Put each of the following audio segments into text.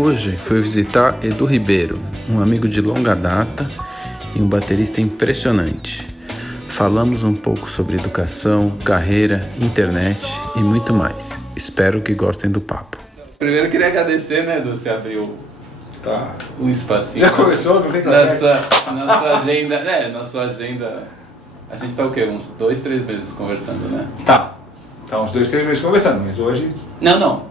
Hoje fui visitar Edu Ribeiro, um amigo de longa data e um baterista impressionante. Falamos um pouco sobre educação, carreira, internet e muito mais. Espero que gostem do papo. Primeiro eu queria agradecer, né, Edu, você abriu um espacinho. Já começou? Não tem na sua agenda. Na sua agenda. A gente tá o quê? Uns 2-3 meses conversando, né? Tá uns 2-3 meses conversando, mas hoje... Não.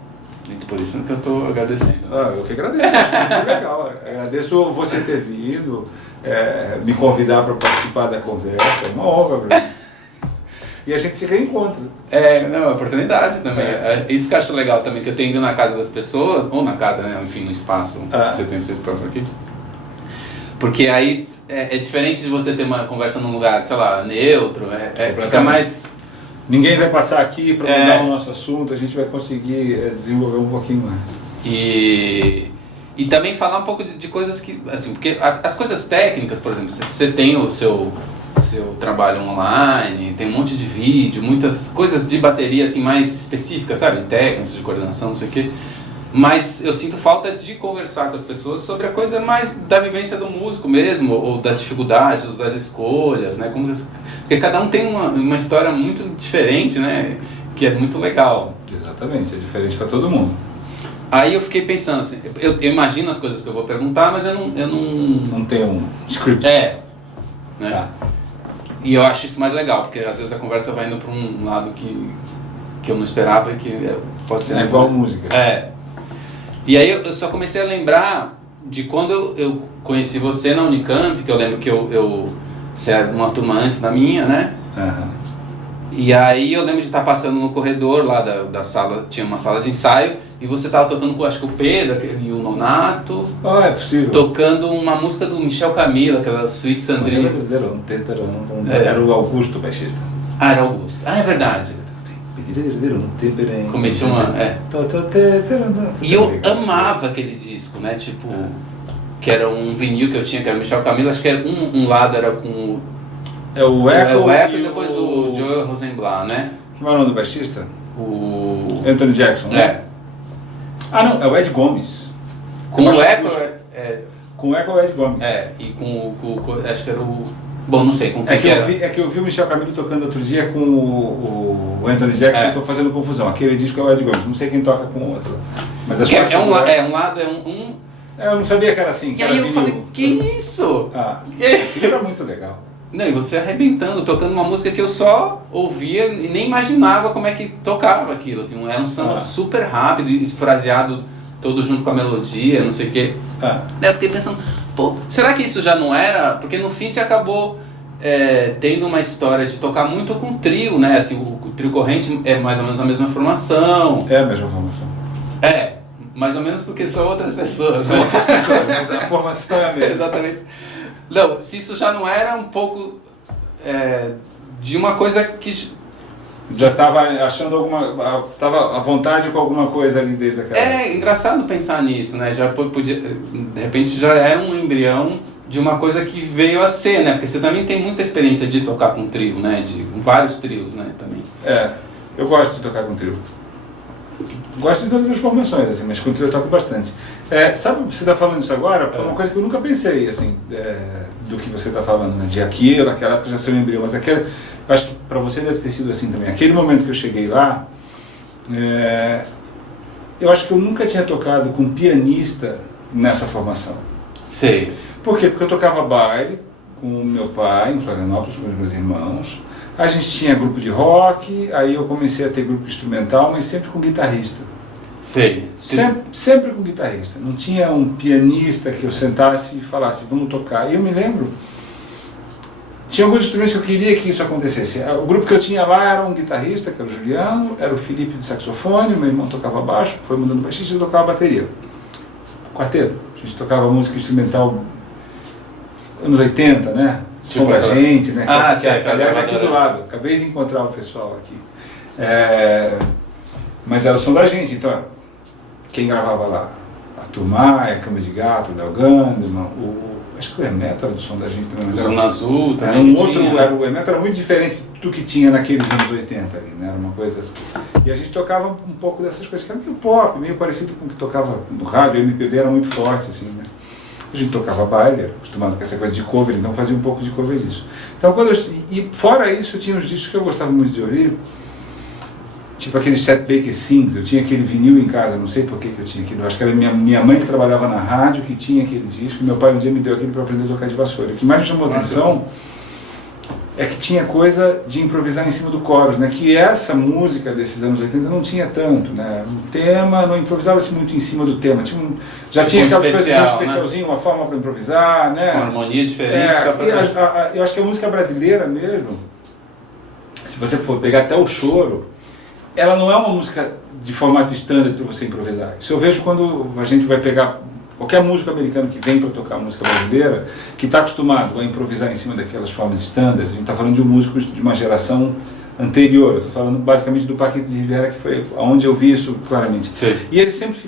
Por isso que eu tô agradecendo. Eu que agradeço, acho muito legal. Agradeço você ter vindo, me convidar para participar da conversa, é uma honra pra mim. E a gente se reencontra. É uma oportunidade também. Isso que eu acho legal também, que eu tenho ido na casa das pessoas, ou na casa, né, enfim, no espaço, você tem o seu espaço aqui. Porque aí é diferente de você ter uma conversa num lugar, sei lá, neutro, fica mais... Ninguém vai passar aqui para mudar o nosso assunto, a gente vai conseguir desenvolver um pouquinho mais. E também falar um pouco de coisas que, assim, porque as coisas técnicas, por exemplo, você tem o seu trabalho online, tem um monte de vídeo, muitas coisas de bateria assim mais específicas, sabe? Técnicas de coordenação, não sei o quê. Mas eu sinto falta de conversar com as pessoas sobre a coisa mais da vivência do músico mesmo, ou das dificuldades, ou das escolhas, né? Porque cada um tem uma história muito diferente, né? Que é muito legal. Exatamente, é diferente para todo mundo. Aí eu fiquei pensando assim, eu imagino as coisas que eu vou perguntar, mas eu não... Não tem um script. Né? E eu acho isso mais legal, porque às vezes a conversa vai indo para um lado que eu não esperava e que pode ser... É igual música. E aí eu só comecei a lembrar de quando eu conheci você na Unicamp, que eu lembro que você era uma turma antes da minha, né? Uhum. E aí eu lembro de estar passando no corredor lá da sala, tinha uma sala de ensaio, e você estava tocando com, acho que o Pedro e o Nonato. É possível. Tocando uma música do Michel Camilo, aquela Suite Sandrine. Era o Augusto, o baixista. Era Augusto. É verdade. Cometi uma... E eu amava aquele disco, né? Tipo, que era um vinil que eu tinha, que era o Michel Camilo, acho que era um lado era com o Echo e depois o Joel Rosenblatt, né? Como é o nome do baixista? O Anthony Jackson, né? Não, é o Ed Gomes. Com o Echo com o Echo é o Ed Gomes. E com acho que era o... Bom, não sei com quem é que eu vi o Michel Camilo tocando outro dia com o Anthony Jackson, estou fazendo confusão. Aquele disco é o Ed Gomes, não sei quem toca com o outro. Mas as um lado eu não sabia que era assim. E aí eu falei, que isso? Aquilo era muito legal. Não, e você arrebentando, tocando uma música que eu só ouvia e nem imaginava como é que tocava aquilo. Assim, era um samba super rápido e fraseado todo junto com a melodia, não sei o quê. Daí eu fiquei pensando, será que isso já não era? Porque no fim você acabou tendo uma história de tocar muito com trio, né? Assim, o trio corrente é mais ou menos a mesma formação. É a mesma formação. Mais ou menos porque são outras pessoas. São outras pessoas, mas a formação é a mesma. Exatamente. Não, se isso já não era um pouco de uma coisa que... Já estava achando estava à vontade com alguma coisa ali desde aquela época. Engraçado pensar nisso, né? Já podia, de repente já era um embrião de uma coisa que veio a ser, né? Porque você também tem muita experiência de tocar com trio, né? Com vários trios, né? Também. Eu gosto de tocar com trio. Gosto de todas as formações, assim, mas com trio eu toco bastante. Sabe, você está falando isso agora? Foi uma coisa que eu nunca pensei, assim, do que você está falando, né? De aquela época já ser um embrião, mas eu acho que para você deve ter sido assim também. Aquele momento que eu cheguei lá, eu acho que eu nunca tinha tocado com pianista nessa formação. Sei. Por quê? Porque eu tocava baile com meu pai em Florianópolis, com os meus irmãos. A gente tinha grupo de rock, aí eu comecei a ter grupo instrumental, mas sempre com guitarrista. Sei. Sempre com guitarrista. Não tinha um pianista que eu sentasse e falasse, vamos tocar. E eu me lembro, tinha alguns instrumentos que eu queria que isso acontecesse. O grupo que eu tinha lá era um guitarrista, que era o Juliano, era o Felipe de saxofone, meu irmão tocava baixo, foi mudando baixista e eu tocava bateria. Quarteto. A gente tocava música instrumental anos 80, né? Som da gente, né? Aliás, aqui do lado. Acabei de encontrar o pessoal aqui. Mas era o som da gente, então quem gravava lá? A Turma, a Cama de Gato, o Léo Gandeman, acho que o Hermeto era do som da gente também, mas Zona Azul era também. outro, o Hermeto era muito diferente do que tinha naqueles anos 80 ali, né? Era uma coisa... E a gente tocava um pouco dessas coisas, que era meio pop, meio parecido com o que tocava no rádio, o MPB era muito forte, assim, né? A gente tocava baile, era acostumado com essa coisa de cover, então fazia um pouco de cover disso. Então, e fora isso, eu tinha uns discos que eu gostava muito de ouvir, tipo aquele Chet Baker Sings. Eu tinha aquele vinil em casa, não sei por que eu tinha aquilo. Eu acho que era minha mãe que trabalhava na rádio que tinha aquele disco. Meu pai um dia me deu aquele para aprender a tocar de vassoura. O que mais me chamou a atenção é que tinha coisa de improvisar em cima do chorus, né? Que essa música desses anos 80 não tinha tanto, né? Um tema, não improvisava-se muito em cima do tema. Já tinha aquelas coisas de um especialzinho, né? Uma forma para improvisar, né? Uma harmonia diferente. Só pra... eu acho que a música brasileira mesmo, se você for pegar até o choro, ela não é uma música de formato standard para você improvisar. Isso eu vejo quando a gente vai pegar qualquer músico americano que vem para tocar música brasileira, que está acostumado a improvisar em cima daquelas formas standard. A gente está falando de um músico de uma geração anterior. Eu estou falando basicamente do Paquito de Rivera, que foi onde eu vi isso claramente. Sim. E ele sempre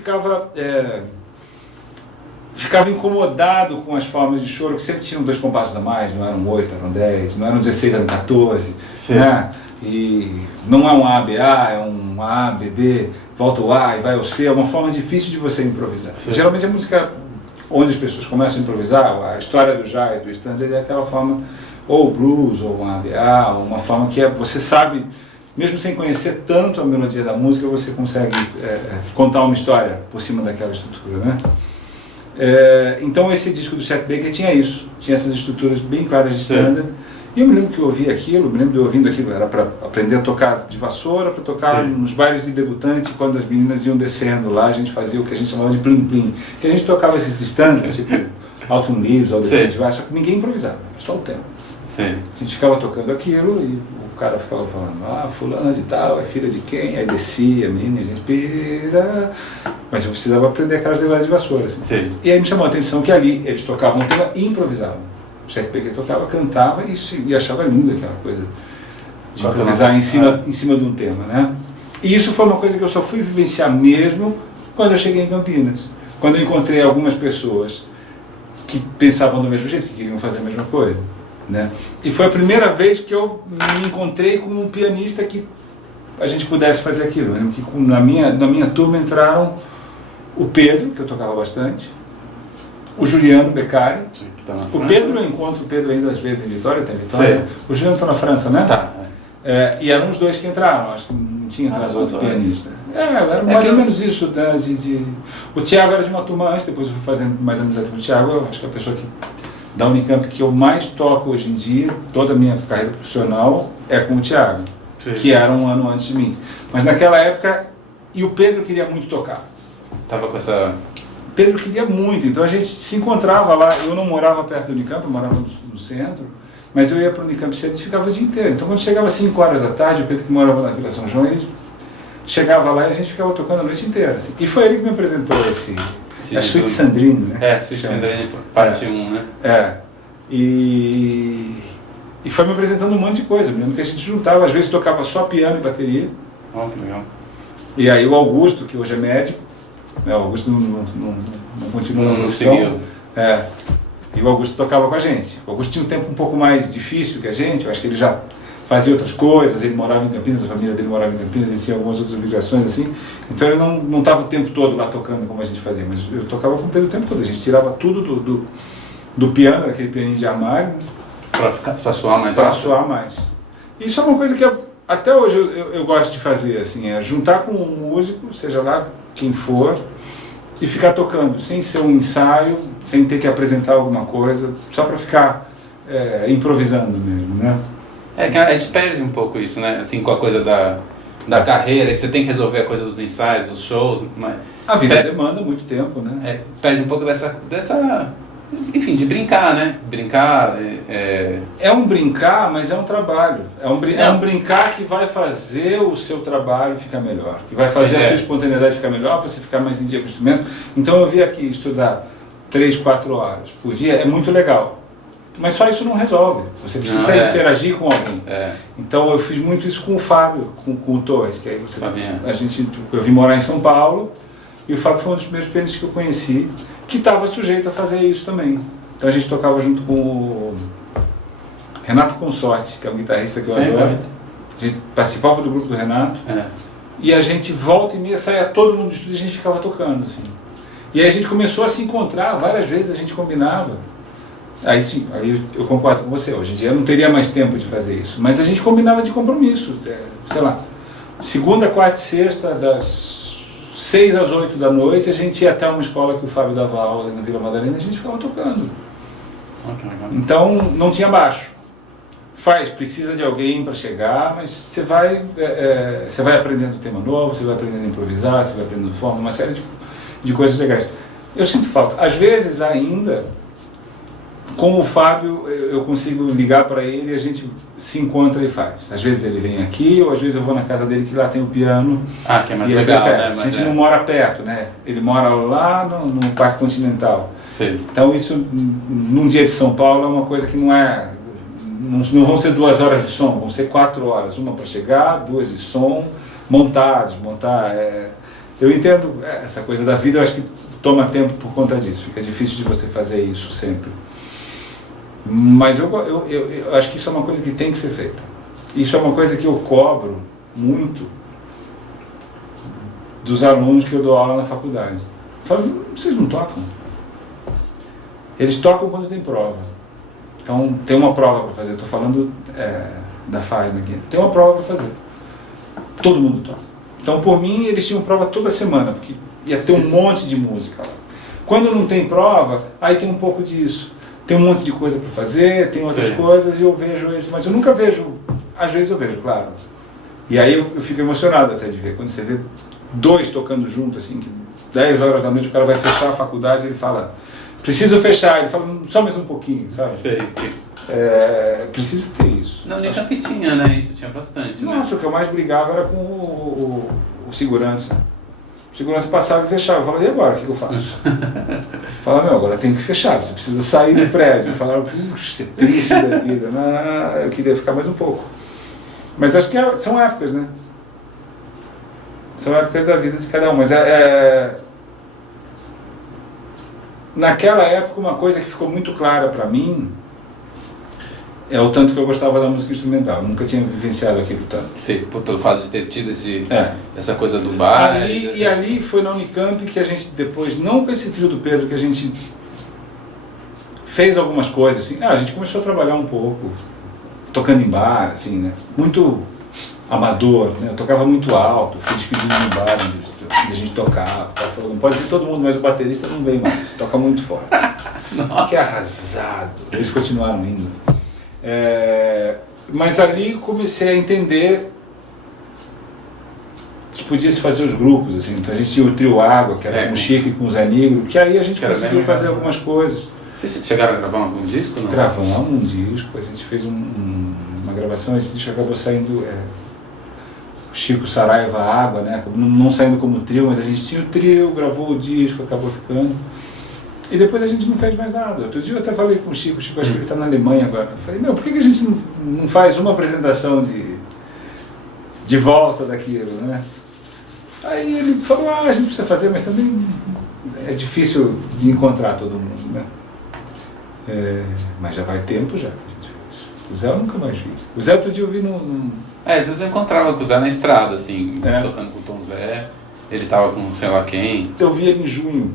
ficava incomodado com as formas de choro, que sempre tinham 2 compassos a mais, não eram 8, eram 10, não eram 16, eram 14. Sim. Né? E não é um ABA, é um ABB, volta o A e vai o C, é uma forma difícil de você improvisar. Sim. Geralmente a música onde as pessoas começam a improvisar, a história do jazz, do standard, é aquela forma, ou blues, ou um ABA, uma forma que você sabe, mesmo sem conhecer tanto a melodia da música, você consegue contar uma história por cima daquela estrutura, né? Então esse disco do Chet Baker tinha isso, tinha essas estruturas bem claras de standard. E eu me lembro que eu ouvi aquilo, me lembro de ouvindo aquilo, era para aprender a tocar de vassoura, para tocar nos bailes de debutante, quando as meninas iam descendo lá, a gente fazia o que a gente chamava de plim-plim, que a gente tocava esses standards, tipo Autumn Leaves, All the Things Vai, só que ninguém improvisava, era só o tema. Sim. A gente ficava tocando aquilo e o cara ficava falando, fulana de tal, é filha de quem? Aí descia, a menina, a gente pira... Mas eu precisava aprender aquelas levadas de vassoura, assim. Sim. E aí me chamou a atenção que ali eles tocavam um tema e improvisavam. Chet Baker tocava, cantava e achava lindo aquela coisa de improvisar em cima de um tema, né? E isso foi uma coisa que eu só fui vivenciar mesmo quando eu cheguei em Campinas. Quando eu encontrei algumas pessoas que pensavam do mesmo jeito, que queriam fazer a mesma coisa, né? E foi a primeira vez que eu me encontrei com um pianista que a gente pudesse fazer aquilo. Eu lembro que na minha turma entraram o Pedro, que eu tocava bastante, o Juliano Beccari. O Pedro, eu encontro o Pedro ainda às vezes em Vitória, tem Vitória. Sim. O Juliano está na França, né? Tá. E eram os 2 que entraram, acho que não tinha entrado outro pianista. Era mais ou menos isso. Né, O Thiago era de uma turma antes, depois eu fui fazendo mais amizade com o Thiago. Eu acho que é a pessoa da Unicamp que eu mais toco hoje em dia, toda a minha carreira profissional, é com o Thiago, que era um ano antes de mim. Mas naquela época, e o Pedro queria muito tocar. Tava com essa... Pedro queria muito, então a gente se encontrava lá. Eu não morava perto do Unicamp, eu morava no centro, mas eu ia para o Unicamp cedo e ficava o dia inteiro. Então quando chegava às 5 horas da tarde, o Pedro, que morava na Vila São João, ele chegava lá e a gente ficava tocando a noite inteira. Assim. E foi ele que me apresentou a Suite Sandrine, né? Suite Sandrine, parte 1, né? E foi me apresentando um monte de coisa. Eu me lembro que a gente juntava, às vezes tocava só piano e bateria. Que legal. E aí o Augusto, que hoje é médico, o Augusto não continua na profissão. E o Augusto tocava com a gente. O Augusto tinha um tempo um pouco mais difícil que a gente, eu acho que ele já fazia outras coisas, ele morava em Campinas, a família dele morava em Campinas, ele tinha algumas outras obrigações assim, então ele não estava o tempo todo lá tocando como a gente fazia, mas eu tocava com o Pedro o tempo todo, a gente tirava tudo do piano, aquele pianinho de armário, para soar mais alto. Para soar mais. Isso é uma coisa que até hoje eu gosto de fazer, assim, é juntar com um músico, seja lá quem for, e ficar tocando, sem ser um ensaio, sem ter que apresentar alguma coisa, só para ficar improvisando mesmo, né? Que a gente perde um pouco isso, né? Assim, com a coisa da carreira, que você tem que resolver a coisa dos ensaios, dos shows, mas... A vida demanda muito tempo, né? Perde um pouco dessa... Enfim, de brincar, né? Brincar... É um brincar, mas é um trabalho. É um brincar que vai fazer o seu trabalho ficar melhor. Que vai fazer a sua espontaneidade ficar melhor, você ficar mais em dia com o instrumento. Então eu vim aqui estudar 3, 4 horas por dia, é muito legal. Mas só isso não resolve. Você precisa interagir com alguém. Então eu fiz muito isso com o Fábio, com o Torres. Que aí eu vim morar em São Paulo, e o Fábio foi um dos primeiros pianistas que eu conheci, que estava sujeito a fazer isso também. Então a gente tocava junto com o Renato Consorte, que é um guitarrista que eu adoro. A gente participava do grupo do Renato. E a gente volta e meia, saia todo mundo do estúdio e a gente ficava tocando, assim. E aí a gente começou a se encontrar várias vezes, a gente combinava. Aí sim, aí eu concordo com você, hoje em dia eu não teria mais tempo de fazer isso. Mas a gente combinava de compromisso, sei lá, segunda, quarta e sexta, das 6 às 8 da noite, a gente ia até uma escola que o Fábio dava aula na Vila Madalena e a gente ficava tocando. Então não tinha baixo. Precisa de alguém para chegar, mas você vai aprendendo tema novo, você vai aprendendo a improvisar, você vai aprendendo forma, uma série de coisas legais. Eu sinto falta. Às vezes ainda, com o Fábio, eu consigo ligar para ele e a gente se encontra e faz. Às vezes ele vem aqui, ou às vezes eu vou na casa dele que lá tem o piano. Que é mais legal, né? A gente não mora perto, né? Ele mora lá no Parque Continental. Sim. Então isso, num dia de São Paulo, é uma coisa que não vão ser 2 horas de som, vão ser 4 horas, uma para chegar, 2 de som, montar. Eu entendo essa coisa da vida, eu acho que toma tempo por conta disso, fica difícil de você fazer isso sempre. Mas eu acho que isso é uma coisa que tem que ser feita. Isso é uma coisa que eu cobro muito dos alunos que eu dou aula na faculdade. Eu falo, vocês não tocam? Eles tocam quando tem prova. Então tem uma prova para fazer, estou falando da FAIM aqui, tem uma prova para fazer. Todo mundo toca. Então por mim eles tinham prova toda semana, porque ia ter um monte de música lá. Quando não tem prova, aí tem um pouco disso. Tem um monte de coisa para fazer, tem outras coisas e eu vejo eles, mas eu nunca vejo, às vezes eu vejo, claro. E aí eu fico emocionado até de ver, quando você vê 2 tocando junto, assim, que 10 horas da noite o cara vai fechar a faculdade e ele fala, preciso fechar, ele fala, só mais um pouquinho, sabe? Precisa ter isso. Na Unicamp tinha, né? Isso tinha bastante. Nossa, o que eu mais brigava era com o segurança. O segurança passava e fechava. Eu falava, e agora, o que eu faço? Falava, agora tem que fechar, você precisa sair do prédio. Eu falava, puxa, você é triste da vida. Não, eu queria ficar mais um pouco. Mas acho que são épocas, né? São épocas da vida de cada um. Mas naquela época, uma coisa que ficou muito clara para mim é o tanto que eu gostava da música instrumental. Eu nunca tinha vivenciado aquilo tanto. Sim, pelo fato de ter tido essa coisa do bar. Ali foi na Unicamp que a gente depois, não com esse trio do Pedro, que a gente fez algumas coisas, assim. A gente começou a trabalhar um pouco, tocando em bar, assim, né? Muito amador, né? Eu tocava muito alto, fui despedido no bar onde a gente tocava. O cara falou, não pode vir todo mundo, mas o baterista não vem mais, toca muito forte. Que arrasado. Eles continuaram indo. Mas ali comecei a entender que podia se fazer os grupos, assim. Então a gente tinha o trio Água, que era com o Chico e com o Zé Negro, que aí a gente conseguiu fazer algumas coisas. Vocês chegaram a gravar algum disco? Não? Gravamos um disco, a gente fez uma gravação, esse disco acabou saindo, o Chico Saraiva Água, né? Não saindo como trio, mas a gente tinha o trio, gravou o disco, acabou ficando. E depois a gente não fez mais nada. Outro dia eu até falei com o Chico, acho que ele está na Alemanha agora. Eu falei, por que a gente não faz uma apresentação de volta daquilo, né? Aí ele falou, a gente precisa fazer, mas também é difícil de encontrar todo mundo, né? Mas já vai tempo já que a gente fez. O Zé eu nunca mais vi. O Zé outro dia eu vi às vezes eu encontrava com o Zé na estrada, assim, tocando com o Tom Zé. Ele tava com sei lá quem. Eu vi ele em junho.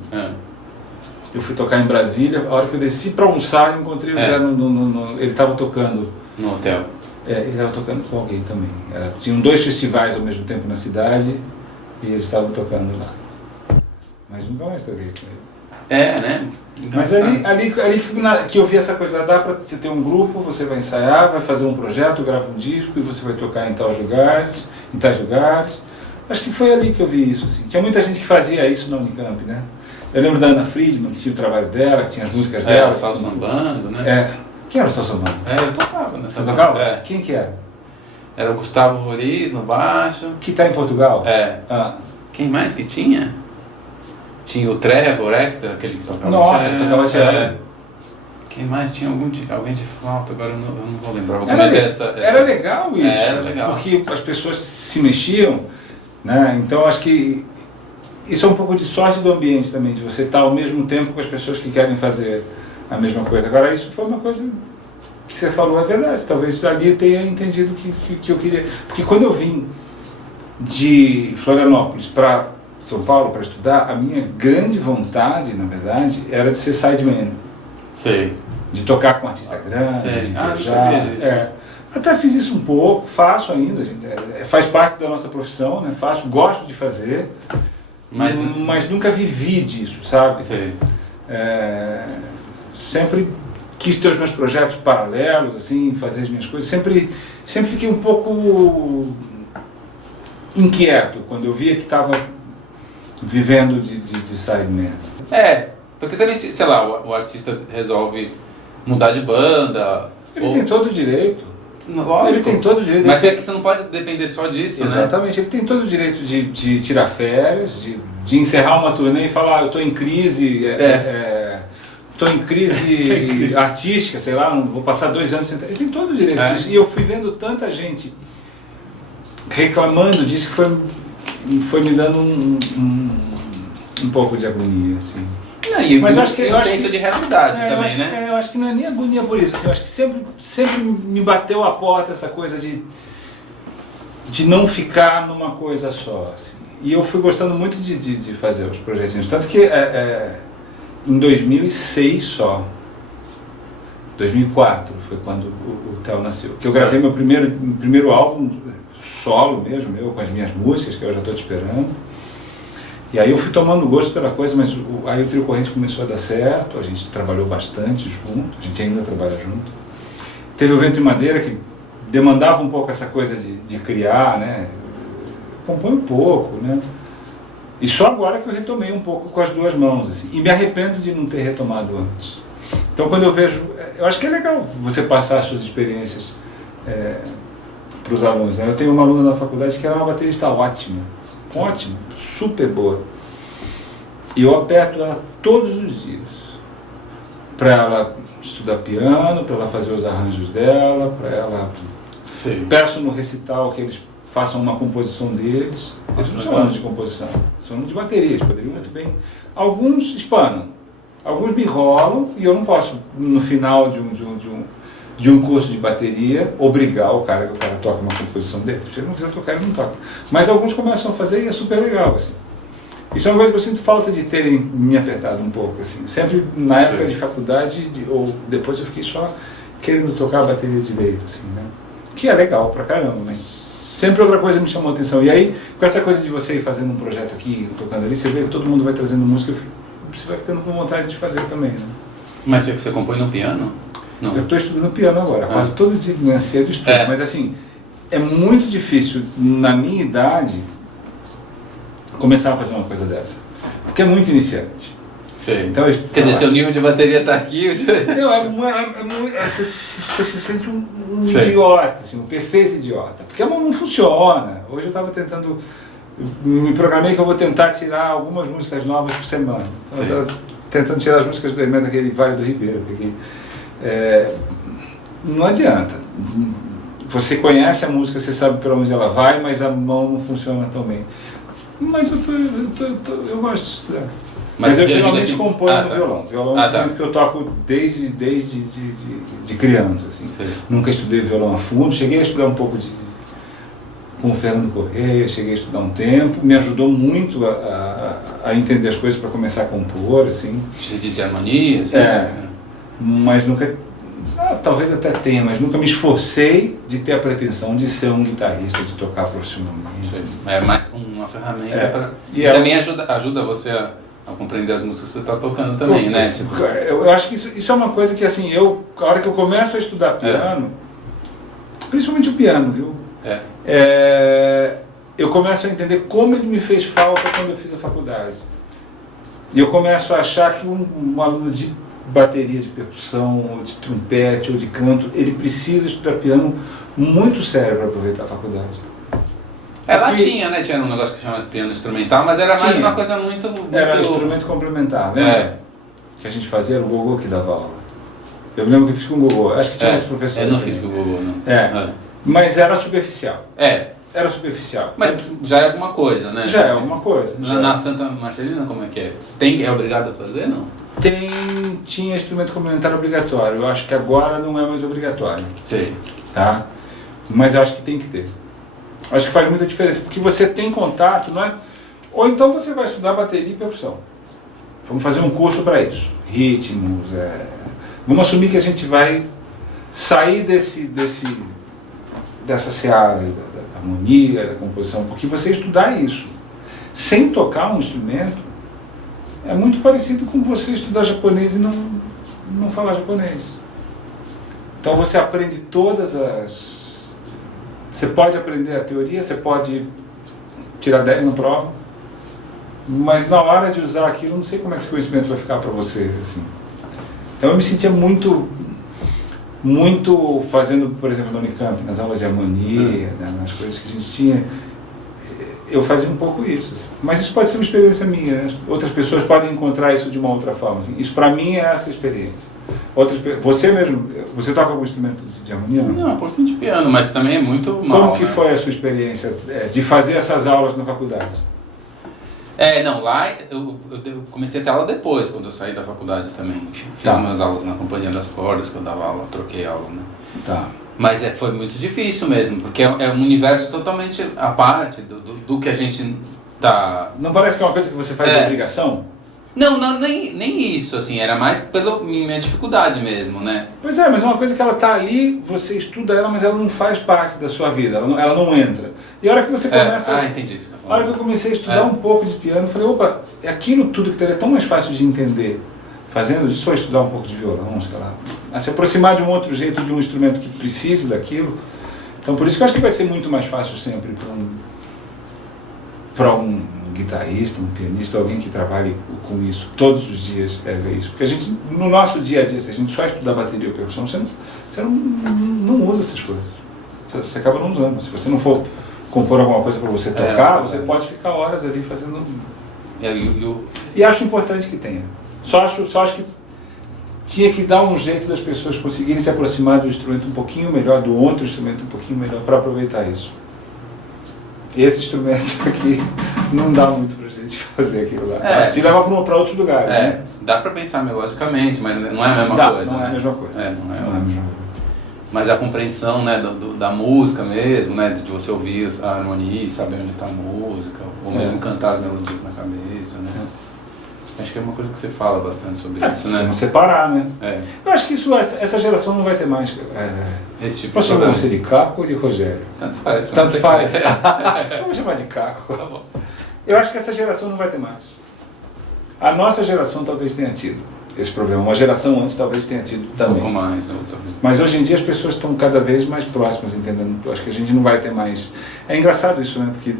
Eu fui tocar em Brasília, a hora que eu desci para almoçar, eu encontrei o Zé ele estava tocando. No hotel? Ele estava tocando com alguém também. Tinham 2 festivais ao mesmo tempo na cidade e eles estavam tocando lá. Mas nunca mais toquei com ele. Né? Mas ali que eu vi essa coisa, dá para você ter um grupo, você vai ensaiar, vai fazer um projeto, grava um disco e você vai tocar em tais lugares. Acho que foi ali que eu vi isso, assim. Tinha muita gente que fazia isso na Unicamp, né? Eu lembro da Ana Friedman, que tinha o trabalho dela, que tinha as músicas dela. O Sal Sambando, né? Quem era o Sal Sambando? Eu tocava nessa banda. Você tocava? Quem que era? Era o Gustavo Roriz no baixo. Que está em Portugal? Quem mais que tinha? Tinha o Trevor Extra, aquele que tocava Nossa, que tocava cello. Quem mais? Tinha alguém de flauta, agora eu não vou lembrar. Era legal isso. Era legal. Porque as pessoas se mexiam, né? Então acho que isso é um pouco de sorte do ambiente também, de você estar ao mesmo tempo com as pessoas que querem fazer a mesma coisa. Agora, isso foi uma coisa que você falou, é verdade. Talvez ali tenha entendido o que eu queria. Porque quando eu vim de Florianópolis para São Paulo para estudar, a minha grande vontade, na verdade, era de ser sideman. Sei. De tocar com artista grande, Sei. de Não viajar. sabia disso. Até fiz isso um pouco, faço ainda, gente, faz parte da nossa profissão, né? Faço, gosto de fazer, mas nunca vivi disso, sabe? Sei. Sempre quis ter os meus projetos paralelos, assim, fazer as minhas coisas, sempre fiquei um pouco inquieto quando eu via que estava vivendo de sideman. Porque também, sei lá, o artista resolve mudar de banda. Ele tem todo o direito. Lógico. Ele tem todo o direito. Mas é que você não pode depender só disso, Exatamente. Ele tem todo o direito de tirar férias, de encerrar uma turnê e falar, eu estou em crise, estou em crise artística, sei lá, vou passar 2 anos sem... Ele tem todo o direito disso. E eu fui vendo tanta gente reclamando disso que foi me dando um pouco de agonia, assim. Mas eu acho que é um senso de realidade também, né? Eu acho que não é nem agonia por isso. Assim, eu acho que sempre me bateu a porta essa coisa de não ficar numa coisa só. Assim. E eu fui gostando muito de fazer os projetinhos. Tanto que em 2006 só, 2004 foi quando o Theo nasceu. Que eu gravei meu primeiro álbum solo mesmo, com as minhas músicas, que eu já estou te esperando. E aí eu fui tomando gosto pela coisa, mas aí o Trio Corrente começou a dar certo, a gente trabalhou bastante junto, a gente ainda trabalha junto. Teve o Vento em Madeira, que demandava um pouco essa coisa de criar, né? Compõe um pouco, né? E só agora que eu retomei um pouco com as 2 mãos, assim. E me arrependo de não ter retomado antes. Então quando eu vejo... Eu acho que é legal você passar as suas experiências para os alunos, né? Eu tenho uma aluna na faculdade que era uma baterista ótima, super boa. E eu aperto ela todos os dias para ela estudar piano, para ela fazer os arranjos dela, para ela... Sim. Peço no recital que eles façam uma composição deles. Eles não são alunos de composição, são alunos de bateria, eles poderiam muito bem. Alguns espanam, alguns me enrolam e eu não posso, no final de um curso de bateria, obrigar o cara que o cara toque uma composição dele. Se ele não quiser tocar, ele não toca. Mas alguns começam a fazer e é super legal, assim. Isso é uma coisa que eu sinto falta de terem me apertado um pouco, assim. Sempre na época de faculdade, ou depois eu fiquei só querendo tocar a bateria direito, assim, né? Que é legal pra caramba, mas sempre outra coisa me chamou a atenção. E aí, com essa coisa de você ir fazendo um projeto aqui, tocando ali, você vê que todo mundo vai trazendo música, você vai tendo com vontade de fazer também, né? Mas você compõe no piano? Não. Eu estou estudando piano agora, quase todo dia, não é cedo estudo, mas assim, é muito difícil, na minha idade, começar a fazer uma coisa dessa, porque é muito iniciante. Sei. Então, quer dizer, seu nível de bateria está aqui... Você se sente um idiota, assim, um perfeito idiota, porque não funciona. Hoje eu estava tentando, me programei que eu vou tentar tirar algumas músicas novas por semana. Então, eu estava tentando tirar as músicas do Hermeto daquele Vale do Ribeiro, peguei. Não adianta. Você conhece a música, você sabe para onde ela vai, mas a mão não funciona tão bem. Mas eu gosto de estudar. Mas eu geralmente assim, componho no violão. Violão é um instrumento que eu toco desde de criança. Assim. Nunca estudei violão a fundo. Cheguei a estudar um pouco com o Fernando Correia, cheguei a estudar um tempo. Me ajudou muito a entender as coisas para começar a compor. Assim. De harmonia? Assim, mas nunca... talvez até tenha, mas nunca me esforcei de ter a pretensão de ser um guitarrista, de tocar profissionalmente. É mais uma ferramenta para... E também ajuda você a compreender as músicas que você está tocando também, né? Tipo... Eu acho que isso é uma coisa que, assim, a hora que eu começo a estudar piano, principalmente o piano, viu? Eu começo a entender como ele me fez falta quando eu fiz a faculdade. E eu começo a achar que um aluno de bateria, de percussão, ou de trompete, ou de canto, ele precisa estudar piano muito sério para aproveitar a faculdade. Lá tinha, né? Tinha um negócio que chama de piano instrumental, mas era mais uma coisa muito... Era um instrumento complementar, né? Que a gente fazia, era o gogô que dava aula. Eu me lembro que eu fiz com o gogô, acho que tinha outros professores. Eu não fiz com o gogô, não. Mas era superficial. era superficial. Mas já é alguma coisa, né? Já é alguma coisa. Na Santa Marcelina, como é que é? É obrigado a fazer, não? Tinha instrumento complementar obrigatório. Eu acho que agora não é mais obrigatório. Sei. Tá? Mas eu acho que tem que ter. Acho que faz muita diferença, porque você tem contato, não é? Ou então você vai estudar bateria e percussão. Vamos fazer um curso para isso. Ritmos. Vamos assumir que a gente vai sair dessa seara da harmonia, da composição, porque você estudar isso sem tocar um instrumento é muito parecido com você estudar japonês e não falar japonês. Então você aprende todas as... Você pode aprender a teoria, você pode tirar 10 na prova, mas na hora de usar aquilo, não sei como é que esse conhecimento vai ficar para você. Assim. Então eu me sentia muito fazendo, por exemplo, no Unicamp, nas aulas de harmonia, nas coisas que a gente tinha, eu fazia um pouco isso. Assim. Mas isso pode ser uma experiência minha, né? Outras pessoas podem encontrar isso de uma outra forma. Assim. Isso para mim é essa experiência. Você mesmo, você toca algum instrumento de harmonia? Não, um pouquinho de piano, mas também é muito mal. Como que foi a sua experiência de fazer essas aulas na faculdade? Não, lá eu comecei a ter aula depois, quando eu saí da faculdade também. Fiz umas aulas na Companhia das Cordas, que eu dava aula, troquei aula, né? Tá. Mas foi muito difícil mesmo, porque é um universo totalmente à parte do que a gente tá... Não parece que é uma coisa que você faz de obrigação? Não, nem isso, assim, era mais pela minha dificuldade mesmo, né? Pois é, mas é uma coisa que ela tá ali, você estuda ela, mas ela não faz parte da sua vida, ela não entra. E a hora que você começa... entendi o que você tá falando. A hora que eu comecei a estudar um pouco de piano, eu falei, opa, é aquilo tudo que é tão mais fácil de entender, fazendo só estudar um pouco de violão, sei lá, a se aproximar de um outro jeito de um instrumento que precise daquilo. Então por isso que eu acho que vai ser muito mais fácil sempre para um guitarrista, um pianista, alguém que trabalhe com isso todos os dias ver isso. Porque a gente, no nosso dia a dia, se a gente só estudar bateria ou percussão, você não usa essas coisas. Você acaba não usando. Se você não for compor alguma coisa para você tocar, você pode ficar horas ali fazendo... E acho importante que tenha. Só acho que tinha que dar um jeito das pessoas conseguirem se aproximar do instrumento um pouquinho melhor, do outro instrumento um pouquinho melhor, para aproveitar isso. Esse instrumento aqui não dá muito pra gente fazer aquilo lá. Te leva para outros lugares. Né? Dá pra pensar melodicamente, mas não é a mesma coisa. Não é a né? mesma coisa. Não é a mesma coisa. Mas a compreensão, né, da música mesmo, né, de você ouvir a harmonia e saber onde está a música, ou mesmo cantar as melodias na cabeça, né? Acho que é uma coisa que você fala bastante sobre isso, né? Não separar, né? É. Eu acho que essa geração não vai ter mais. Esse tipo Posso de chamar você de Caco ou de Rogério? Tanto faz. Tanto faz. Vamos chamar de Caco. Tá bom. Eu acho que essa geração não vai ter mais. A nossa geração talvez tenha tido esse problema. Uma geração antes talvez tenha tido também. Um pouco mais. Mas hoje em dia as pessoas estão cada vez mais próximas, entendendo? Eu acho que a gente não vai ter mais... É engraçado isso, né? Porque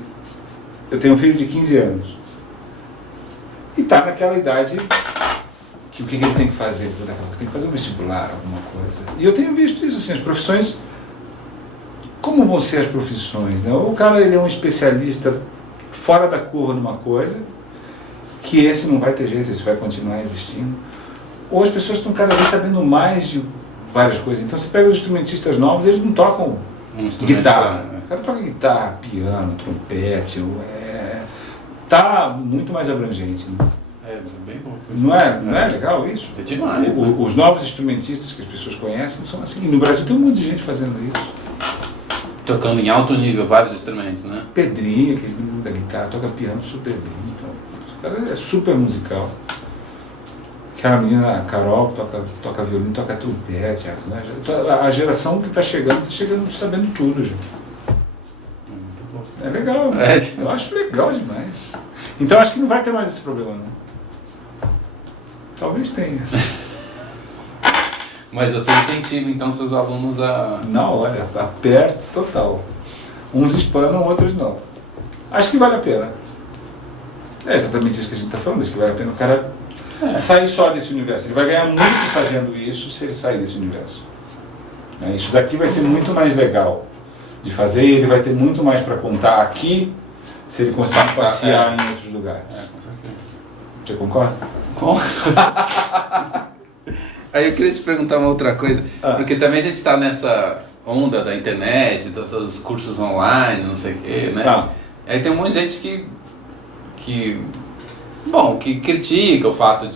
eu tenho um filho de 15 anos. E está naquela idade que o que ele tem que fazer? Tem que fazer um vestibular, alguma coisa. E eu tenho visto isso, assim, as profissões... Como vão ser as profissões? Né? Ou o cara ele é um especialista fora da curva numa coisa, que esse não vai ter jeito, esse vai continuar existindo. Ou as pessoas estão cada vez sabendo mais de várias coisas. Então você pega os instrumentistas novos, eles não tocam guitarra. O cara toca guitarra, piano, trompete. Tá muito mais abrangente. Né? Bem bom. Não é legal isso? É demais. Os novos instrumentistas que as pessoas conhecem são assim. E no Brasil tem um monte de gente fazendo isso. Tocando em alto nível vários instrumentos, né? Pedrinho, aquele menino da guitarra, toca piano super bem. Então, o cara é super musical. Aquela menina, a Carol, toca violino, toca trompete. Né? A geração que está chegando sabendo tudo, gente. É legal, né? Eu acho legal demais. Então acho que não vai ter mais esse problema, não. Talvez tenha. Mas você incentiva então seus alunos a... Na hora, aperto total. Uns espanam, outros não. Acho que vale a pena. É exatamente isso que a gente está falando, acho que vale a pena o cara sair só desse universo. Ele vai ganhar muito fazendo isso se ele sair desse universo. Isso daqui vai ser muito mais legal de fazer, e ele vai ter muito mais para contar aqui se ele conseguir passear em outros lugares. Com certeza. Você concorda? Aí eu queria te perguntar uma outra coisa, porque também a gente está nessa... onda da internet, dos cursos online, não sei o quê, né? Tá. Aí tem um monte de gente que critica o fato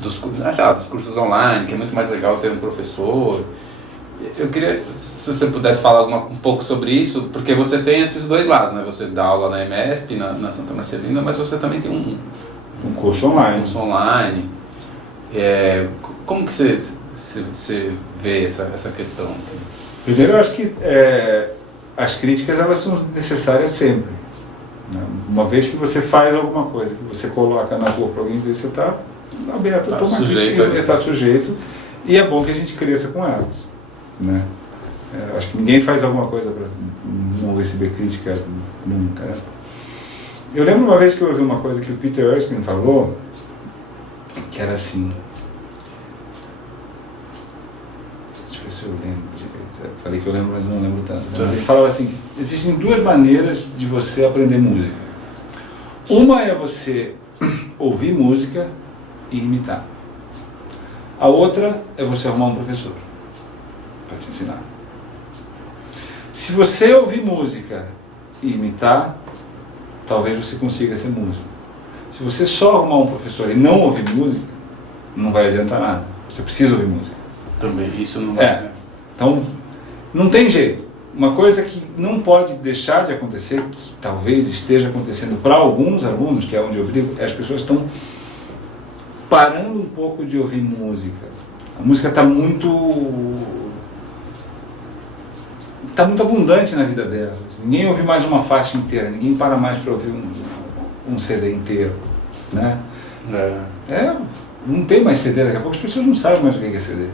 dos cursos online, que é muito mais legal ter um professor. Eu queria, se você pudesse falar um pouco sobre isso, porque você tem esses dois lados, né? Você dá aula na EMESP, na Santa Marcelina, mas você também tem um curso online. Como que você vê essa questão? Assim? Primeiro, eu acho que as críticas elas são necessárias sempre. Né? Uma vez que você faz alguma coisa, que você coloca na rua para alguém ver, você está aberto a tomar crítica, está sujeito, e é bom que a gente cresça com elas. Né? Acho que ninguém faz alguma coisa para não receber crítica nunca. Né? Eu lembro uma vez que eu ouvi uma coisa que o Peter Erskine falou, que era assim, deixa eu ver se eu lembro direito, falei que eu lembro, mas não lembro tanto. Mas ele falava assim, existem duas maneiras de você aprender música. Uma é você ouvir música e imitar. A outra é você arrumar um professor para te ensinar. Se você ouvir música e imitar, talvez você consiga ser músico. Se você só arrumar um professor e não ouvir música, não vai adiantar nada. Você precisa ouvir música. Também, isso não Então, não tem jeito. Uma coisa que não pode deixar de acontecer, que talvez esteja acontecendo para alguns alunos, que é onde eu brigo, as pessoas estão parando um pouco de ouvir música. A música está muito abundante na vida delas. Ninguém ouve mais uma faixa inteira, ninguém para mais para ouvir um CD inteiro, né? Não tem mais CD, daqui a pouco as pessoas não sabem mais o que é CD,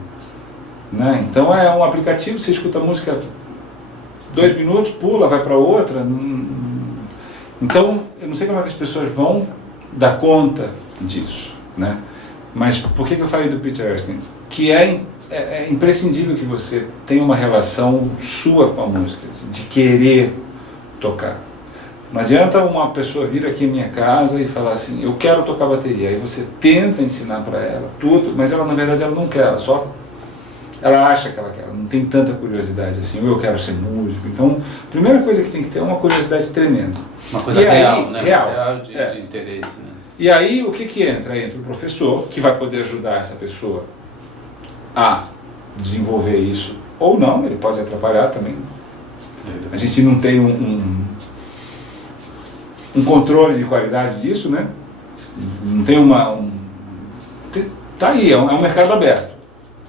né? Então é um aplicativo, você escuta a música 2 minutos, pula, vai para outra. Então eu não sei como é que as pessoas vão dar conta disso, né? Mas por que eu falei do Peter Erskine? Que é imprescindível que você tenha uma relação sua com a música, de querer tocar. Não adianta uma pessoa vir aqui em minha casa e falar assim, eu quero tocar bateria, aí você tenta ensinar para ela tudo, mas ela na verdade ela não quer, ela acha que ela quer, ela não tem tanta curiosidade assim, ou eu quero ser músico. Então, a primeira coisa que tem que ter é uma curiosidade tremenda. Uma coisa real, né? Real de interesse, né? E aí o que entra? Entra o professor, que vai poder ajudar essa pessoa a desenvolver isso, ou não, ele pode atrapalhar também. A gente não tem um controle de qualidade disso, né? Não tem tá aí, é um mercado aberto,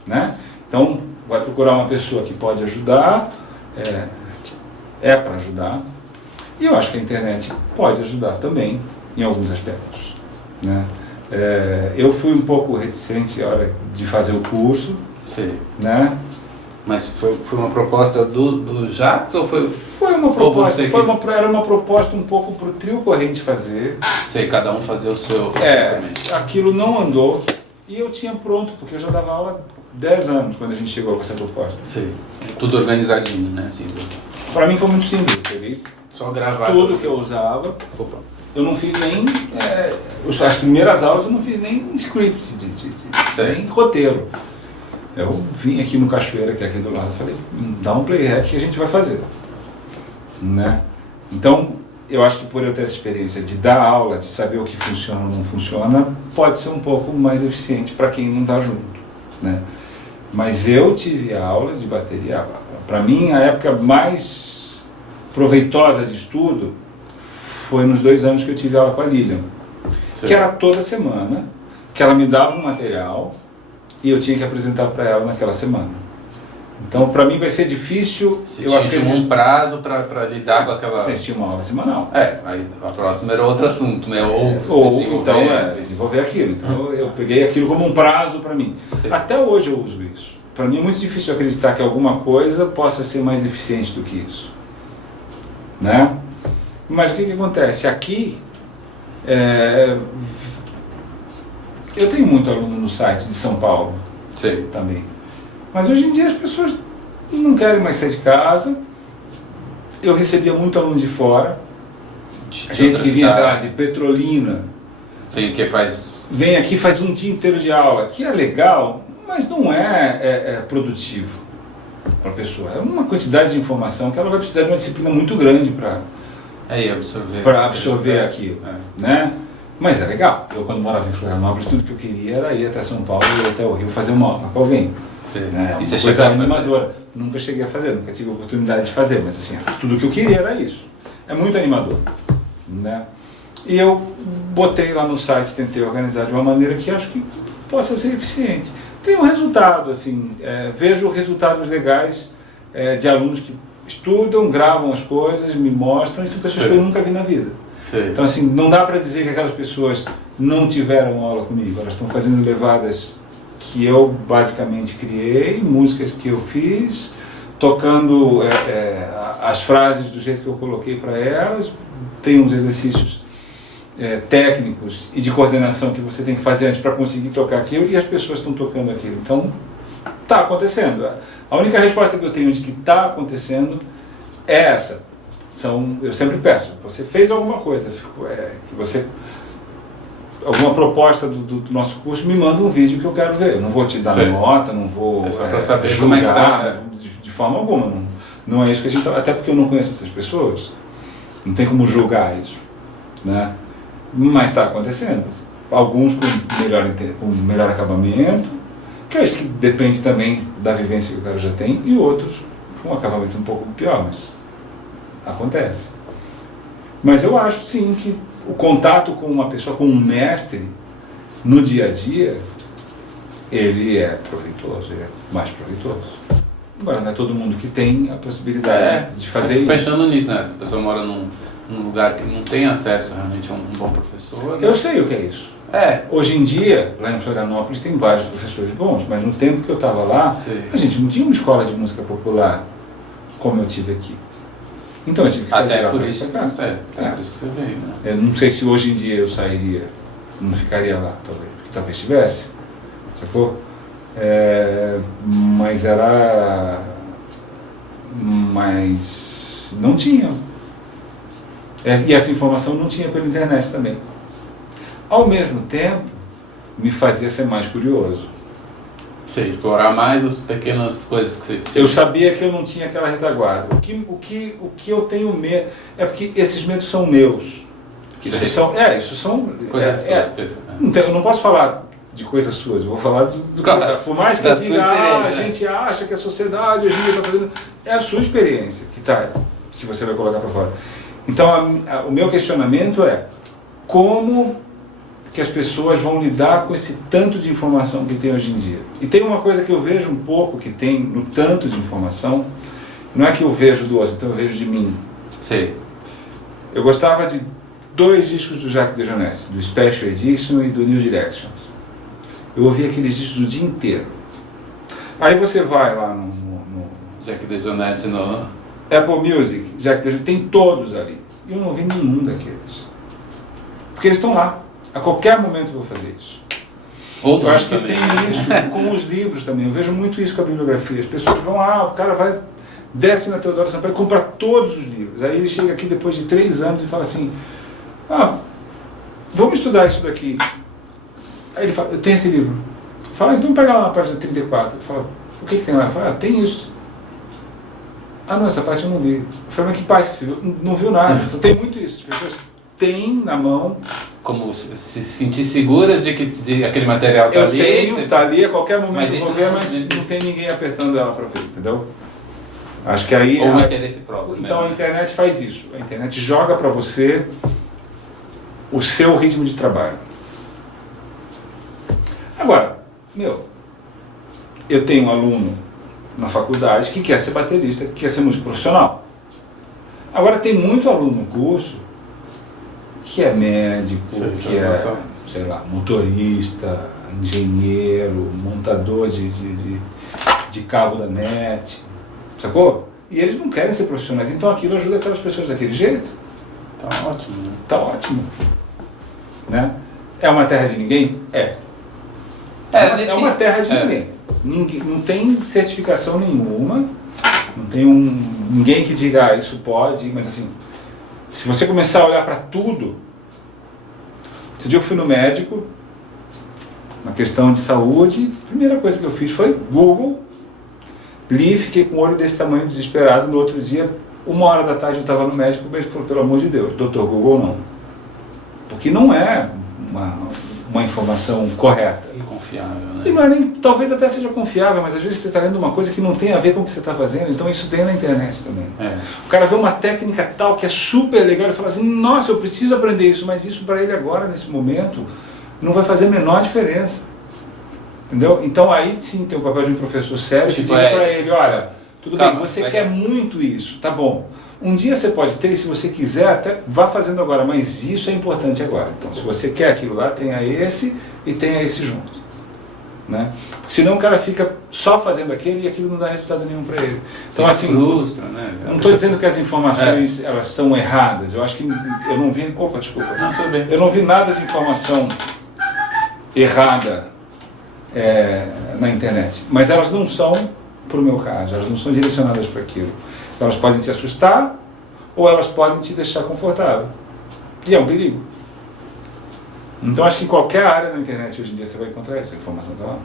né? Então vai procurar uma pessoa que pode ajudar, para ajudar, e eu acho que a internet pode ajudar também em alguns aspectos, né? Eu fui um pouco reticente na hora de fazer o curso. Sim. Né? Mas foi uma proposta do Jacques ou foi uma proposta? Era uma proposta um pouco para o Trio Corrente fazer. Sei, cada um fazer o seu. Aquilo não andou e eu tinha pronto, porque eu já dava aula há 10 anos quando a gente chegou com essa proposta. Sim. Tudo organizadinho, né? Simples. Para mim foi muito simples. Só gravar. Tudo que eu usava. Eu não fiz nem. As primeiras aulas eu não fiz nem scripts, nem roteiro. Eu vim aqui no Cachoeira, que é aqui do lado, e falei, dá um playback que a gente vai fazer. Né? Então, eu acho que por eu ter essa experiência de dar aula, de saber o que funciona ou não funciona, pode ser um pouco mais eficiente para quem não está junto. Né? Mas eu tive aula de bateria. Para mim, a época mais proveitosa de estudo foi nos 2 anos que eu tive aula com a Lilian. Sim. Que era toda semana, que ela me dava um material e eu tinha que apresentar para ela naquela semana. Então, para mim vai ser difícil. Tinha um prazo para lidar com aquela. Tinha uma aula semanal. Aí a próxima era outro assunto, né? Desenvolver aquilo. Então, eu peguei aquilo como um prazo para mim. Sim. Até hoje eu uso isso. Para mim é muito difícil acreditar que alguma coisa possa ser mais eficiente do que isso, né? Mas o que acontece? Aqui, eu tenho muito aluno no site de São Paulo. Sim. Também. Mas hoje em dia as pessoas não querem mais sair de casa. Eu recebia muito aluno de fora. Gente que vinha, sei lá, de Petrolina. Vem aqui, faz um dia inteiro de aula, que é legal, mas não é produtivo. para a pessoa. É uma quantidade de informação que ela vai precisar de uma disciplina muito grande para absorver aquilo, né? Mas é legal. Eu, quando morava em Florianópolis, tudo que eu queria era ir até São Paulo e até o Rio fazer uma aula. Qual vem? Né? E você uma coisa animadora. fazer? Nunca cheguei a fazer, nunca tive a oportunidade de fazer, mas assim, tudo que eu queria era isso. É muito animador, né? E eu botei lá no site, tentei organizar de uma maneira que acho que possa ser eficiente. Tem um resultado, assim, vejo resultados legais de alunos que estudam, gravam as coisas, me mostram, e são pessoas que eu nunca vi na vida. Sim. Então, assim, não dá para dizer que aquelas pessoas não tiveram aula comigo, elas estão fazendo levadas que eu basicamente criei, músicas que eu fiz, tocando as frases do jeito que eu coloquei para elas, tem uns exercícios técnicos e de coordenação que você tem que fazer antes para conseguir tocar aquilo, e as pessoas estão tocando aquilo. Então, está acontecendo. A única resposta que eu tenho de que está acontecendo é essa. Eu sempre peço, você fez alguma coisa, que você... alguma proposta do nosso curso, me manda um vídeo que eu quero ver. Eu não vou te dar nota, não vou só para saber julgar, como é que tá. de forma alguma. Não é isso que a gente... Até porque eu não conheço essas pessoas, não tem como julgar isso, né? Mas está acontecendo. Alguns com melhor acabamento, que eu acho que depende também da vivência que o cara já tem, e outros com um acabamento um pouco pior, mas acontece. Mas eu acho sim que o contato com uma pessoa, com um mestre, no dia a dia, ele é proveitoso, ele é mais proveitoso. Agora, não é todo mundo que tem a possibilidade de fazer isso. Pensando nisso, né? Se a pessoa mora num lugar que não tem acesso realmente a um bom professor... Né? Eu sei o que é isso. Hoje em dia, lá em Florianópolis, tem vários professores bons, mas no tempo que eu estava lá, a gente não tinha uma escola de música popular como eu tive aqui. Então eu tive que sair até lá por para isso, cá. por isso que você veio, né? Eu não sei se hoje em dia eu sairia, não ficaria lá, talvez, porque talvez tivesse, sacou? Mas não tinha. E essa informação não tinha pela internet também. Ao mesmo tempo, me fazia ser mais curioso. Você explorar mais as pequenas coisas que você tinha. Eu sabia que eu não tinha aquela retaguarda. O que eu tenho medo é porque esses medos são meus. Isso são coisas suas. Eu não posso falar de coisas suas, eu vou falar do claro, por mais que eu diga, a gente acha que a sociedade hoje em dia está fazendo, é a sua experiência que você vai colocar para fora. Então o meu questionamento é como que as pessoas vão lidar com esse tanto de informação que tem hoje em dia. E tem uma coisa que eu vejo um pouco que tem no tanto de informação, não é que eu vejo do outro, então eu vejo de mim. Sim. Eu gostava de 2 discos do Jacques DeJohnette, do Special Edition e do New Directions. Eu ouvia aqueles discos o dia inteiro. Aí você vai lá no Jacques DeJohnette no Apple Music, Jacques DeJohnette, tem todos ali. E eu não ouvi nenhum daqueles. Porque eles estão lá. A qualquer momento eu vou fazer isso. Eu acho que tem isso com os livros também. Eu vejo muito isso com a bibliografia. As pessoas vão lá, o cara desce na Teodoro Sampaio e compra todos os livros. Aí ele chega aqui depois de 3 anos e fala assim, vamos estudar isso daqui. Aí ele fala, eu tenho esse livro. Fala, então pega lá na página 34. Ele fala, o que tem lá? Eu falo, tem isso. Não, essa parte eu não vi. Eu falo, mas que parte que você viu? Não viu nada. Então tem muito isso. As pessoas têm na mão... Como se sentir seguras de que aquele material está ali. Está ali, a qualquer momento mas eu vou ver, mas não tem ninguém apertando ela para ver, entendeu? Acho que aí... Ou um interesse próprio. Então a internet faz isso. A internet joga para você o seu ritmo de trabalho. Agora, eu tenho um aluno na faculdade que quer ser baterista, que quer ser músico profissional. Agora tem muito aluno no curso que é médico, que é, sei lá, motorista, engenheiro, montador de cabo da net, sacou? E eles não querem ser profissionais, então aquilo ajuda aquelas pessoas daquele jeito. Tá ótimo, né? Tá ótimo. Né? É uma terra de ninguém? É uma terra de ninguém. Não tem certificação nenhuma, não tem ninguém que diga isso pode, mas assim, se você começar a olhar para tudo... Esse dia eu fui no médico, na questão de saúde, a primeira coisa que eu fiz foi Google, Li e fiquei com o olho desse tamanho, desesperado. No outro dia, 1h da tarde, eu estava no médico, mas pelo amor de Deus, Dr. Google não. Porque não é uma informação correta. Inconfiável, né? E não é nem, talvez até seja confiável, mas às vezes você está lendo uma coisa que não tem a ver com o que você está fazendo, então isso tem na internet também. O cara vê uma técnica tal que é super legal e fala assim, nossa, eu preciso aprender isso, mas isso para ele agora, nesse momento, não vai fazer a menor diferença. Entendeu? Então aí sim tem o papel de um professor sério que diga para ele, olha, tudo bem, você quer muito isso, tá bom. Um dia você pode ter, e se você quiser, até vá fazendo agora, mas isso é importante agora. Então, se você quer aquilo lá, tenha esse e tenha esse junto. Né? Porque senão o cara fica só fazendo aquele e aquilo não dá resultado nenhum para ele. Então, assim, frustra, né? Eu não estou dizendo que as informações elas são erradas. Eu acho que eu não vi. Opa, desculpa. Não, tudo bem. Eu não vi nada de informação errada na internet. Mas elas não são, para o meu caso, elas não são direcionadas para aquilo. Elas podem te assustar ou elas podem te deixar confortável. E é um perigo. Então acho que em qualquer área na internet hoje em dia você vai encontrar isso, a informação está lá.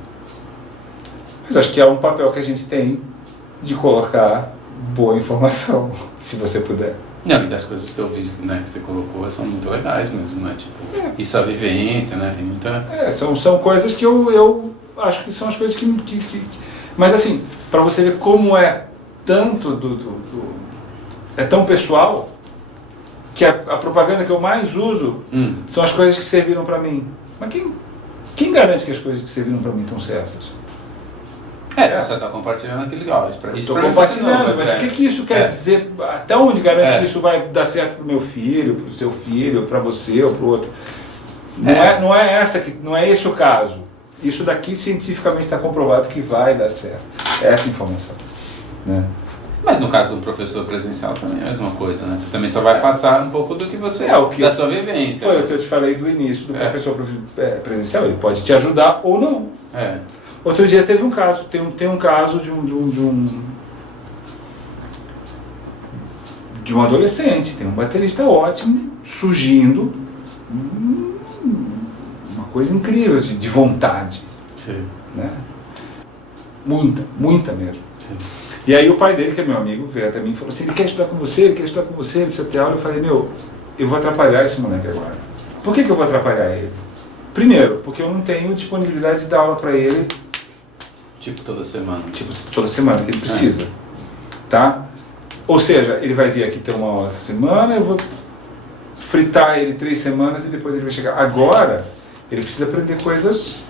Mas acho que é um papel que a gente tem de colocar boa informação, se você puder. Não, e das coisas que eu vi, né, que você colocou são muito legais mesmo, né? Tipo, isso é a vivência, né? Tem muita... São coisas que eu acho que são as coisas que... Mas assim, para você ver como é tanto é tão pessoal que a propaganda que eu mais uso são as coisas que serviram para mim. Mas quem garante que as coisas que serviram para mim estão certas? Se você está compartilhando aquilo, ó, isso estou compartilhando, mas o que isso quer dizer? Até onde garante que isso vai dar certo para o meu filho, para o seu filho, para você ou para o outro? Não é esse o caso. Isso daqui cientificamente está comprovado que vai dar certo. É essa informação. Né? Mas no caso do professor presencial também é a mesma coisa, né? Você também só vai passar um pouco do que você... da sua vivência. Foi o que eu te falei do início do professor presencial. Ele pode te ajudar ou não. Outro dia teve um caso, tem um caso de um adolescente, tem um baterista ótimo, surgindo, uma coisa incrível de vontade. Sim. Né? Muita mesmo. Sim. E aí o pai dele, que é meu amigo, veio até mim e falou assim, ele quer estudar com você, ele precisa ter aula. Eu falei, eu vou atrapalhar esse moleque agora. Por que eu vou atrapalhar ele? Primeiro, porque eu não tenho disponibilidade de dar aula para ele. Tipo toda semana. Tipo toda semana, que ele precisa. Tá? Ou seja, ele vai vir aqui ter uma aula essa semana, eu vou fritar ele 3 semanas e depois ele vai chegar. Agora, ele precisa aprender coisas...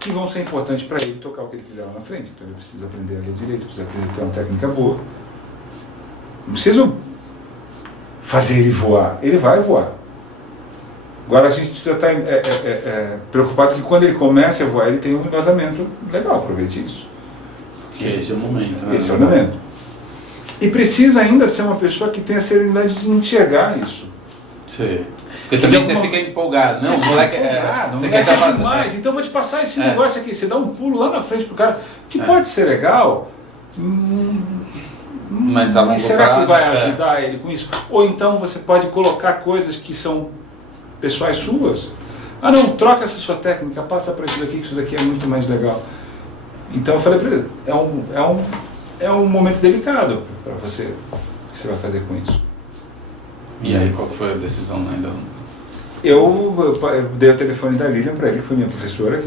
que vão ser importantes para ele tocar o que ele quiser lá na frente. Então ele precisa aprender a ler direito, precisa aprender a ter uma técnica boa. Não preciso fazer ele voar. Ele vai voar. Agora a gente precisa estar preocupado que quando ele comece a voar, ele tenha um embasamento legal, aproveite isso. Porque esse é o momento. Né? Esse é o momento. E precisa ainda ser uma pessoa que tenha a serenidade de enxergar isso. Sim. Porque também você fica empolgado. Não, o moleque você quer estar demais. Então eu vou te passar esse negócio aqui. Você dá um pulo lá na frente pro cara, que pode ser legal, mas será prazo, que vai ajudar ele com isso? Ou então você pode colocar coisas que são pessoais suas. Não, troca essa sua técnica, passa para isso daqui, que isso daqui é muito mais legal. Então eu falei para ele, é um momento delicado para você, o que você vai fazer com isso. E aí, qual foi a decisão ainda? Eu dei o telefone da Lilian para ele, que foi minha professora,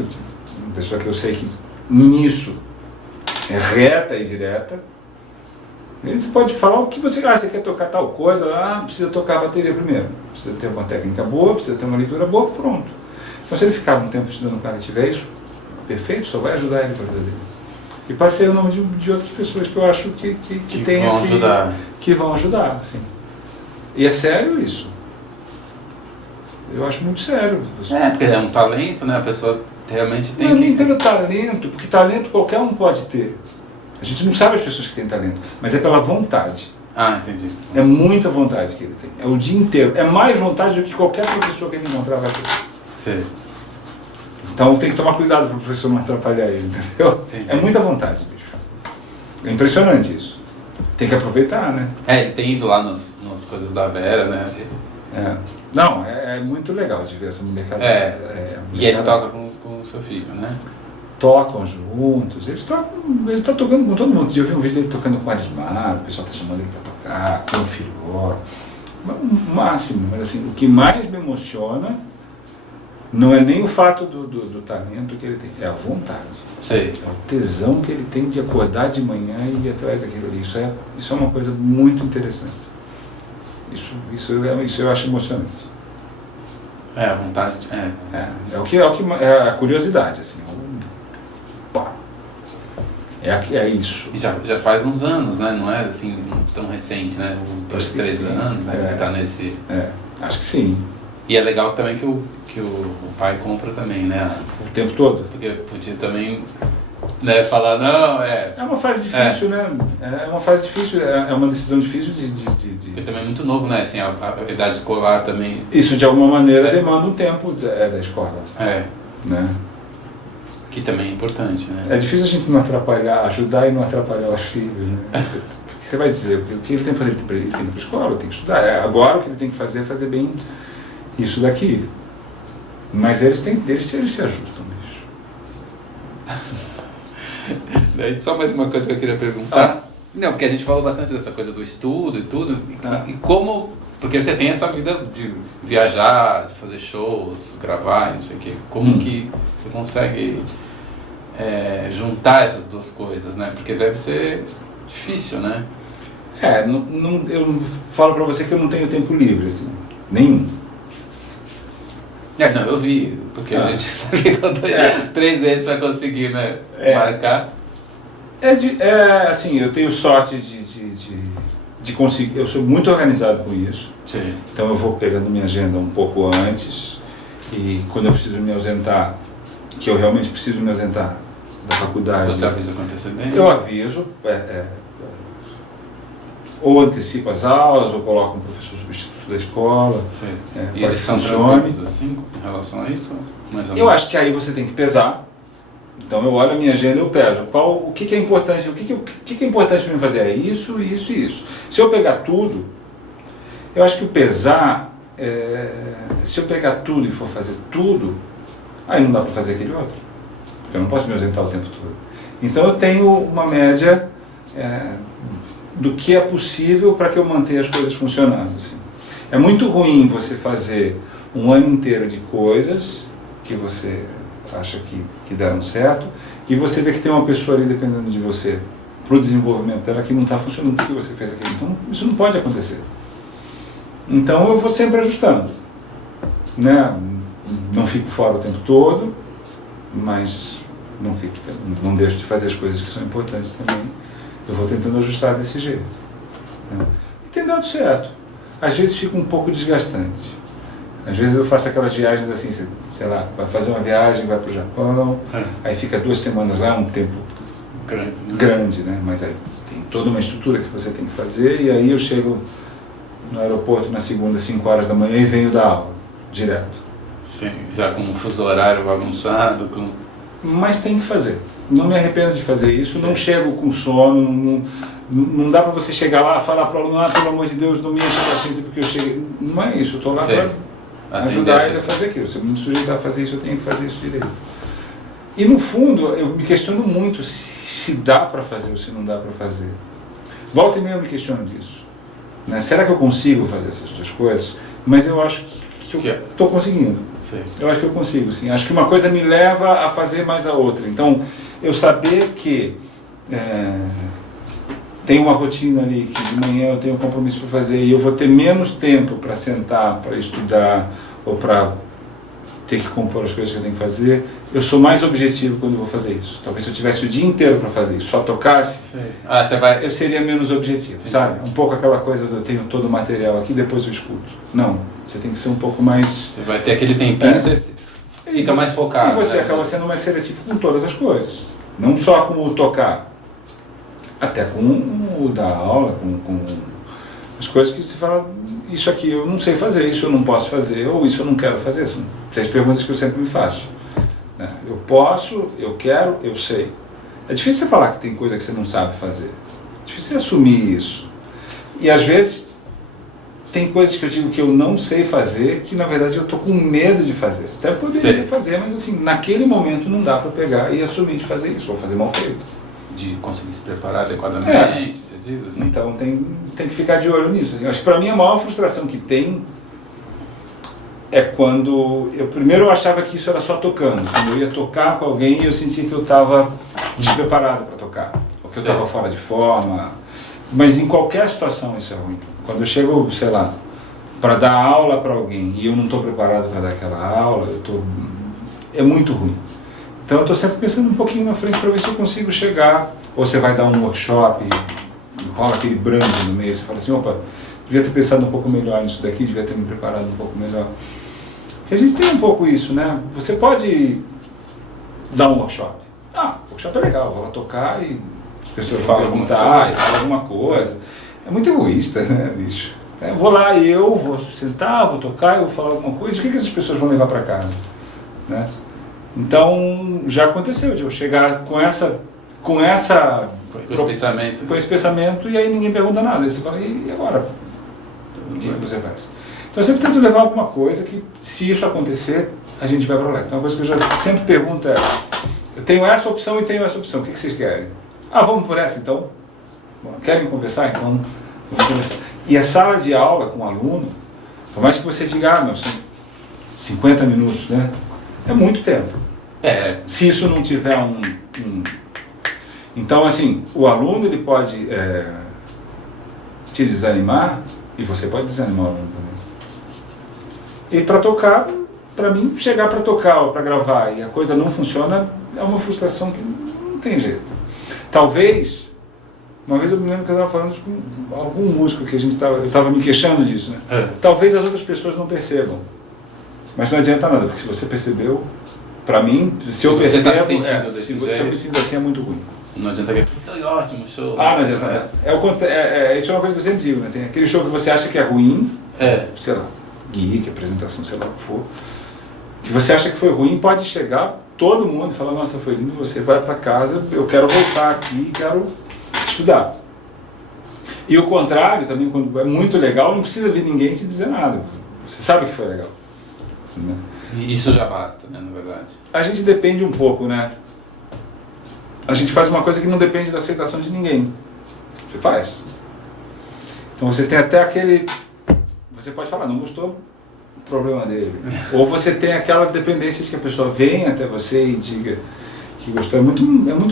uma pessoa que eu sei que nisso é reta e direta. Você pode falar o que você quer, você quer tocar tal coisa, precisa tocar a bateria primeiro, precisa ter uma técnica boa, precisa ter uma leitura boa, pronto. Então se ele ficar um tempo estudando com ela e tiver isso, perfeito, só vai ajudar ele para a vida dele. E passei o nome de outras pessoas que eu acho que tem vão ajudar. Que vão ajudar, assim. E é sério isso. Eu acho muito sério. Porque é um talento, né? A pessoa realmente tem não é nem pelo talento, porque talento qualquer um pode ter. A gente não sabe as pessoas que têm talento, mas é pela vontade. Entendi. É muita vontade que ele tem. É o dia inteiro. É mais vontade do que qualquer professor que ele encontrar vai ter. Sim. Então tem que tomar cuidado para o professor não atrapalhar ele, entendeu? Entendi. É muita vontade, bicho. É impressionante isso. Tem que aproveitar, né? Ele tem ido lá nas coisas da Vera, né? Não, é muito legal de ver essa molecada. E ele toca com o seu filho, né? tocam juntos, ele está tocando com todo mundo. Eu vi um vídeo dele tocando com o Arismar, o pessoal está chamando ele para tocar, com o Filó, o máximo. Mas assim, o que mais me emociona não é nem o fato do talento que ele tem, é a vontade. Sei. É o tesão que ele tem de acordar de manhã e ir atrás daquilo ali. Isso é uma coisa muito interessante. Isso eu acho emocionante. A vontade. É a curiosidade, assim. É isso. E já faz uns anos, né? Não é assim tão recente, né? 2, 3 anos, né? Que tá nesse. Acho que sim. E é legal também que o pai compra também, né? O tempo todo? Porque podia também, né, falar, não, É uma fase difícil, né? É uma fase difícil, é uma decisão difícil de... Porque também é muito novo, né? Assim, a idade escolar também. Isso, de alguma maneira, demanda um tempo da escola. Né? Que também é importante, né? É difícil a gente não atrapalhar, ajudar e não atrapalhar os filhos, né? Você vai dizer, o que ele tem que fazer? Ele tem que ir para a escola, ele tem que estudar. Agora o que ele tem que fazer é fazer bem isso daqui. Mas eles se ajustam, bicho. Daí só mais uma coisa que eu queria perguntar. Não, porque a gente falou bastante dessa coisa do estudo e tudo. E como... Porque você tem essa vida de viajar, de fazer shows, gravar, não sei o quê. Como que você consegue juntar essas duas coisas, né? Porque deve ser difícil, né? Eu falo pra você que eu não tenho tempo livre, assim. Nenhum. Não, eu vi, porque a gente ficou 3 vezes para conseguir, né, marcar. Assim, eu tenho sorte de conseguir, eu sou muito organizado com isso. Sim. Então eu vou pegando minha agenda um pouco antes e quando eu preciso me ausentar, que eu realmente preciso me ausentar da faculdade. Você avisa com antecedência? Eu aviso, ou antecipo as aulas, ou coloco um professor substituto da escola. Sim. E para eles que são funcione. assim, em relação a isso? Mais ou Eu menos? acho que aí você tem que pesar. Então eu olho a minha agenda e eu peso. O que é importante? O que é importante para mim fazer? É isso, isso e isso. Se eu pegar tudo, eu acho que o pesar, se eu pegar tudo e for fazer tudo, aí não dá para fazer aquele outro. Porque eu não posso me ausentar o tempo todo. Então eu tenho uma média do que é possível para que eu mantenha as coisas funcionando. Assim. É muito ruim você fazer um ano inteiro de coisas que você acha que deram certo e você vê que tem uma pessoa ali dependendo de você para o desenvolvimento dela que não está funcionando porque você fez aquilo. Então isso não pode acontecer. Então eu vou sempre ajustando, né? Não fico fora o tempo todo, mas não deixo de fazer as coisas que são importantes também. Eu vou tentando ajustar desse jeito, né? E tem dado certo. Às vezes fica um pouco desgastante. Às vezes eu faço aquelas viagens assim, sei lá, vai fazer uma viagem, vai para o Japão, aí fica 2 semanas lá, um tempo grande, né? Mas aí tem toda uma estrutura que você tem que fazer e aí eu chego no aeroporto na segunda, 5 horas da manhã e venho dar aula, direto. Sim, já com um fuso horário bagunçado. Mas tem que fazer. Não me arrependo de fazer isso, Sim. Não chego com sono, não dá para você chegar lá e falar para o aluno, pelo amor de Deus, não me enche a paciência porque eu cheguei. Não é isso, eu estou lá para ajudar ele a fazer aquilo. Se eu me sujeitar a fazer isso, eu tenho que fazer isso direito. E no fundo, eu me questiono muito se dá para fazer ou se não dá para fazer. Volta e meia eu me questiono disso. Né? Será que eu consigo fazer essas 2 coisas? Mas eu acho que eu estou conseguindo. Sim. Eu acho que eu consigo, sim. Acho que uma coisa me leva a fazer mais a outra. Então, eu saber que tem uma rotina ali, que de manhã eu tenho um compromisso para fazer e eu vou ter menos tempo para sentar, para estudar ou para ter que compor as coisas que eu tenho que fazer, eu sou mais objetivo quando eu vou fazer isso. Talvez se eu tivesse o dia inteiro para fazer isso, só tocasse, eu seria menos objetivo, sabe? Um pouco aquela coisa do eu tenho todo o material aqui, depois eu escuto. Não, você tem que ser um pouco mais... Você vai ter aquele tempinho, você fica mais focado. E você acaba sendo mais seletivo com todas as coisas. Não só com o tocar, até com o dar aula, com as coisas que você fala, isso aqui eu não sei fazer, isso eu não posso fazer, ou isso eu não quero fazer. São 3 perguntas que eu sempre me faço. Né? Eu posso, eu quero, eu sei. É difícil você falar que tem coisa que você não sabe fazer. É difícil você assumir isso. E às vezes tem coisas que eu digo que eu não sei fazer, que na verdade eu tô com medo de fazer. Até poderia fazer, mas assim, naquele momento não dá para pegar e assumir de fazer isso, vou fazer mal feito. De conseguir se preparar adequadamente, você diz assim? Então tem que ficar de olho nisso. Assim. Acho que para mim a maior frustração que tem é quando primeiro eu achava que isso era só tocando. Quando eu ia tocar com alguém, eu sentia que eu estava despreparado para tocar, ou que eu estava fora de forma. Mas em qualquer situação isso é ruim. Quando eu chego, sei lá, para dar aula para alguém e eu não estou preparado para dar aquela aula, é muito ruim. Então eu estou sempre pensando um pouquinho na frente para ver se eu consigo chegar. Ou você vai dar um workshop e rola aquele brand no meio, você fala assim, opa, devia ter pensado um pouco melhor nisso daqui, devia ter me preparado um pouco melhor. Porque a gente tem um pouco isso, né? Você pode dar um workshop. O workshop é legal, vou lá tocar e as pessoas vão perguntar e falar alguma coisa. É muito egoísta, né, bicho? Vou lá e eu vou sentar, vou tocar, eu vou falar alguma coisa, o que essas pessoas vão levar para casa? Né? Então, já aconteceu de eu chegar com esse pensamento e aí ninguém pergunta nada. Aí você fala, e agora? O que você faz? Então eu sempre tento levar alguma coisa que, se isso acontecer, a gente vai para lá. Então uma coisa que eu já sempre pergunto é, eu tenho essa opção e tenho essa opção, o que vocês querem? Vamos por essa então? Bom, querem conversar? Então vamos conversar. E a sala de aula com o aluno, por mais que você diga, são 50 minutos, né? É muito tempo. Se isso não tiver Então, assim, o aluno ele pode te desanimar e você pode desanimar o aluno também. E para tocar, para mim, chegar para tocar ou para gravar e a coisa não funciona é uma frustração que não tem jeito. Talvez, uma vez eu me lembro que eu estava falando com algum músico que eu estava me queixando disso, né? Talvez as outras pessoas não percebam, mas não adianta nada, porque se você percebeu, para mim, se eu percebo, se eu me sinto assim é muito ruim. Não adianta que foi ótimo show. Não adianta nada. Isso é uma coisa que eu sempre digo, né? Tem aquele show que você acha que é ruim, sei lá, geek, apresentação, sei lá o que for, que você acha que foi ruim, pode chegar todo mundo e falar, nossa, foi lindo, você vai para casa, eu quero voltar aqui, quero estudar. E o contrário, também, quando é muito legal, não precisa vir ninguém te dizer nada. Você sabe que foi legal. Né? E isso já basta, né, na verdade. A gente depende um pouco, né? A gente faz uma coisa que não depende da aceitação de ninguém. Você faz. Então você tem até aquele... Você pode falar, não gostou, problema dele. Ou você tem aquela dependência de que a pessoa venha até você e diga que gostou. É muito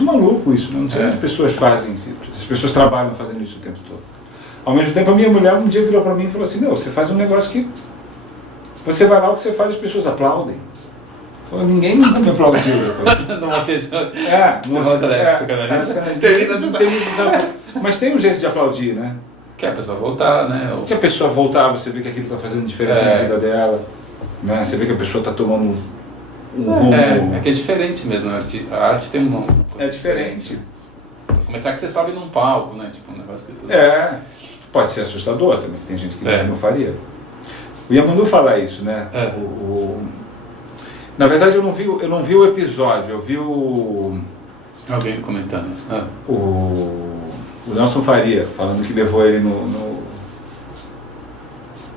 maluco isso. Não sei se as pessoas fazem, se as pessoas trabalham fazendo isso o tempo todo. Ao mesmo tempo, a minha mulher um dia virou para mim e falou assim, você faz um negócio que... Você vai lá, o que você faz, as pessoas aplaudem. Ninguém nunca me aplaudiu depois. Numa sessão. Mas tem um jeito de aplaudir, né? Que a pessoa voltar, né? Que a pessoa voltar, você vê que aquilo está fazendo diferença na vida dela. Né? Você vê que a pessoa está tomando um rumo. É que é diferente mesmo. A arte tem um rumo. É diferente. Começar que você sobe num palco, né? Tipo um negócio que... Pode ser assustador também. Tem gente que não faria. O Yamandu fala isso, né? Na verdade eu não vi o episódio, eu vi alguém comentando. O Nelson Faria falando que levou ele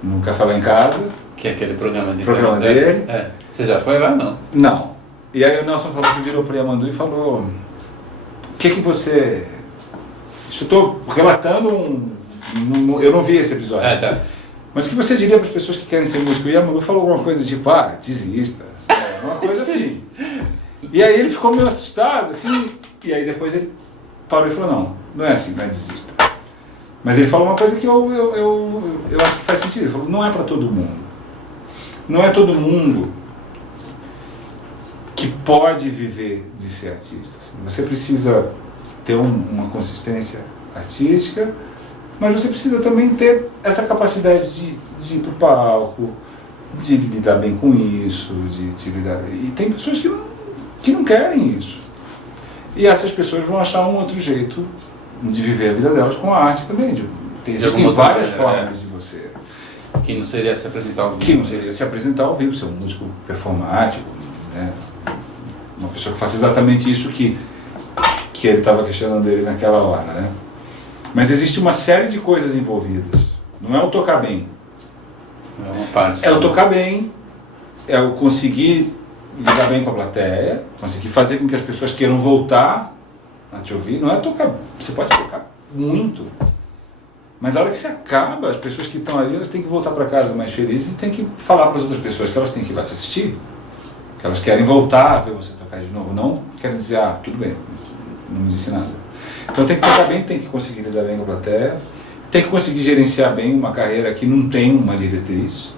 no Café Lá em Casa. Que é aquele programa dele. Você já foi lá, não? Não. E aí o Nelson falou que virou para o Yamandu e falou, o que você... Isso eu estou relatando eu não vi esse episódio. Mas o que você diria para as pessoas que querem ser músico? O Yamandu falou alguma coisa tipo, desista. Uma coisa assim. E aí ele ficou meio assustado, assim, e aí depois ele parou e falou, não é assim, não é desista. Mas ele falou uma coisa que eu acho que faz sentido. Ele falou, não é para todo mundo. Não é todo mundo que pode viver de ser artista. Assim. Você precisa ter uma consistência artística, mas você precisa também ter essa capacidade de ir para o palco, de lidar bem com isso, de lidar... E tem pessoas que não querem isso. E essas pessoas vão achar um outro jeito de viver a vida delas com a arte também. Existem várias formas de você... Que não seria se apresentar ao vivo. Que não seria se apresentar ao vivo, ser um músico performático, né? Uma pessoa que faça exatamente isso que ele estava questionando ele naquela hora, né? Mas existe uma série de coisas envolvidas. Não é o tocar bem. É uma parte. É eu tocar bem, é eu conseguir lidar bem com a plateia, conseguir fazer com que as pessoas queiram voltar a te ouvir. Não é tocar, você pode tocar muito, mas a hora que você acaba, as pessoas que estão ali, elas têm que voltar para casa mais felizes e têm que falar para as outras pessoas que elas têm que ir lá te assistir, que elas querem voltar a ver você tocar de novo, não querem dizer, tudo bem, não me disse nada. Então tem que tocar bem, tem que conseguir lidar bem com a plateia, tem que conseguir gerenciar bem uma carreira que não tem uma diretriz.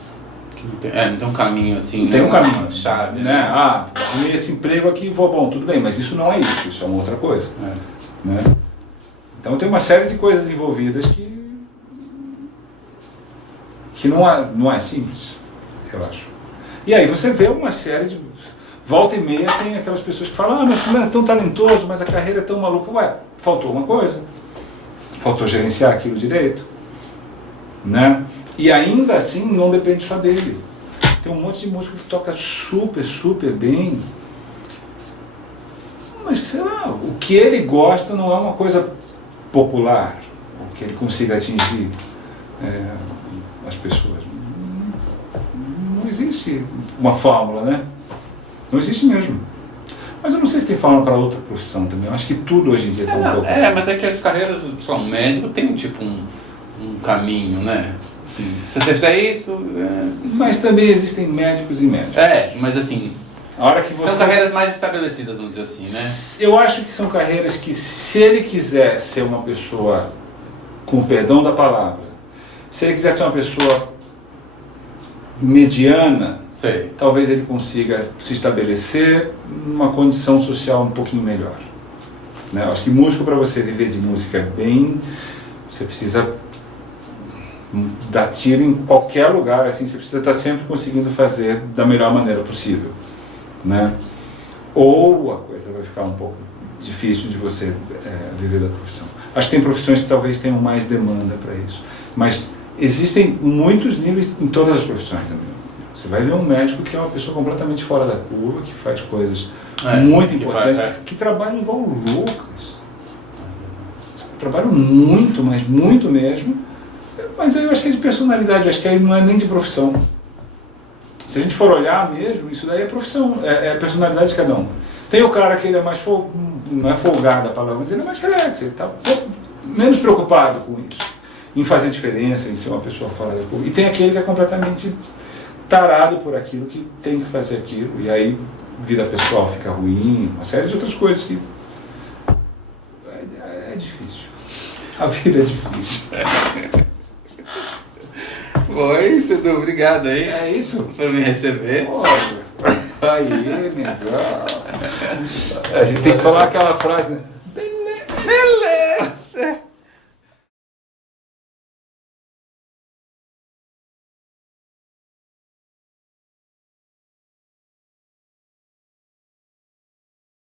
Não tem um caminho assim, não tem um caminho, chave. Né? Arrumei esse emprego aqui, bom, tudo bem, mas isso não é isso, isso é uma outra coisa. Né? Então tem uma série de coisas envolvidas que não é simples, eu acho. E aí você vê uma série de... Volta e meia tem aquelas pessoas que falam, meu fulano é tão talentoso, mas a carreira é tão maluca. Ué, faltou uma coisa. Faltou gerenciar aquilo direito. Né? E ainda assim não depende só dele. Tem um monte de músico que toca super, super bem. Mas, sei lá, o que ele gosta não é uma coisa popular. O que ele consiga atingir as pessoas. Não existe uma fórmula, né? Não existe mesmo. Mas eu não sei se tem fórmula para outra profissão também. Eu acho que tudo hoje em dia está um pouco assim. Mas é que as carreiras, sei lá, um médico tem tipo um caminho, né? Assim, se você fizer isso... Mas também existem médicos e médicos. Mas assim... A hora que você... São carreiras mais estabelecidas, vamos dizer assim, né? Eu acho que são carreiras que, se ele quiser ser uma pessoa, com o perdão da palavra, se ele quiser ser uma pessoa mediana, talvez ele consiga se estabelecer numa condição social um pouquinho melhor. Né? Eu acho que músico, para você viver de música bem, você precisa dar tiro em qualquer lugar, assim, você precisa estar sempre conseguindo fazer da melhor maneira possível. Né? Ou a coisa vai ficar um pouco difícil de você viver da profissão. Acho que tem profissões que talvez tenham mais demanda para isso. Mas existem muitos níveis em todas as profissões também. Você vai ver um médico que é uma pessoa completamente fora da curva, que faz coisas muito importantes, que trabalham igual loucas. Trabalham muito, mas muito mesmo. Mas eu acho que é de personalidade, acho que aí não é nem de profissão. Se a gente for olhar mesmo, isso daí é profissão, é a personalidade de cada um. Tem o cara que ele é mais não é folgado a palavra, mas ele é mais relax, ele está menos preocupado com isso, em fazer diferença, em ser uma pessoa fora da curva. E tem aquele que é completamente tarado por aquilo, que tem que fazer aquilo, e aí vida pessoal fica ruim, uma série de outras coisas que é difícil. A vida é difícil. Oi, Cedu, obrigado aí. É isso? Por me receber. Aí, legal. A gente tem que falar aquela frase, né?